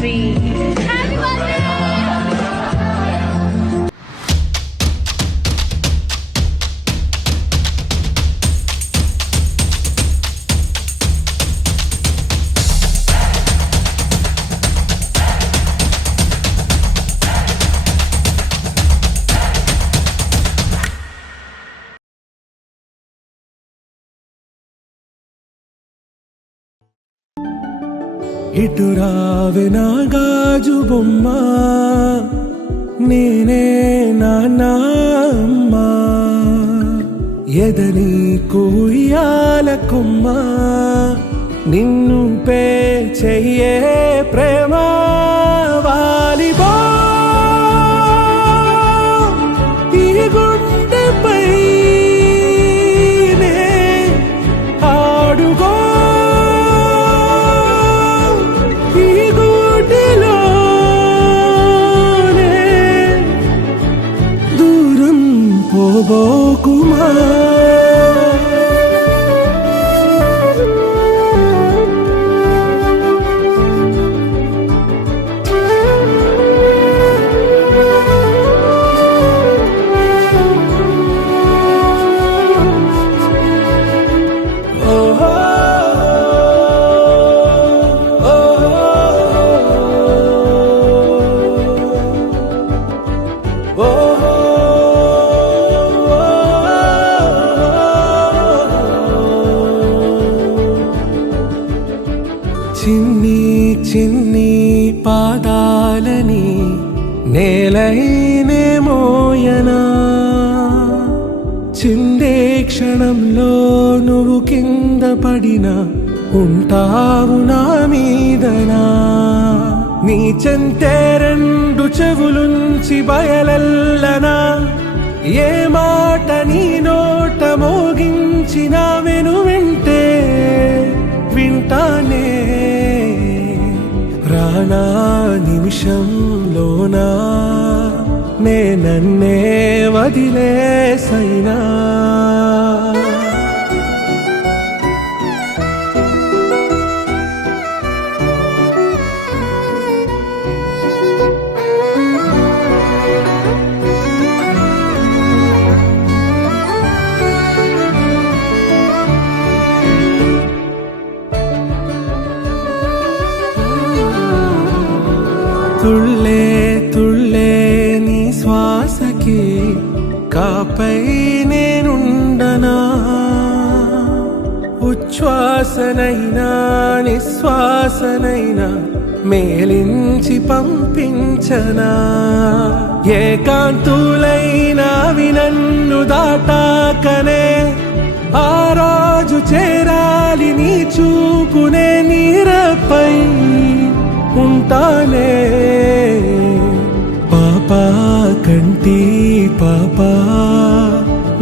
free. Happy birthday! ఇటు రావే నా గాజు బొమ్మ, నేనే నాన్న అమ్మ, ఎదని కుయ్యాల కొమ్మ, నిన్ను పే చెయ్యే ప్రేమ వాలిబా ఈ గుండెపై ఆడుగో పోబోకుమా చిన్ని చిన్ని పాదాలని నేలైనే మోయనా, చిందే క్షణంలో నువ్వు కింద పడినా ఉంటావు నా మీదనా, నీ చెంతే రెండు చెవులుంచి బయలెల్లనా, ఏ మాట నీ నోట మోగించిన వెను వింటే వింటానే, రానా నిమిషంలోనా నే నన్నే వదిలేసైనా. తుళ్ళే తుళ్ళే నీ శ్వాసకి కాపై నేనుండనా, ఉచ్ఛ్వాసనైనా నిశ్వాసనైనా మేలించి పంపించనా, ఏకాంతులైనా నన్ను దాటాకనే ఆ రోజు చేరాలి నీ చూపునే నీరపై ఉంటానే, పాపా కంటి పాపా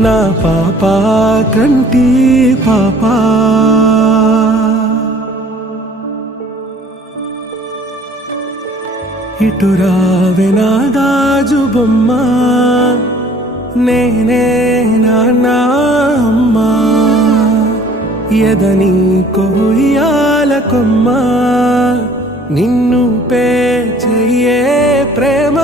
నా పాపా కంటి పాపా. ఇటు రావే నా గాజు బొమ్మ, నేనే నాన్న అమ్మ, ఎదని కొయ్యాల కొమ్మ, నిన్ను పే చెయ్యే ప్రేమ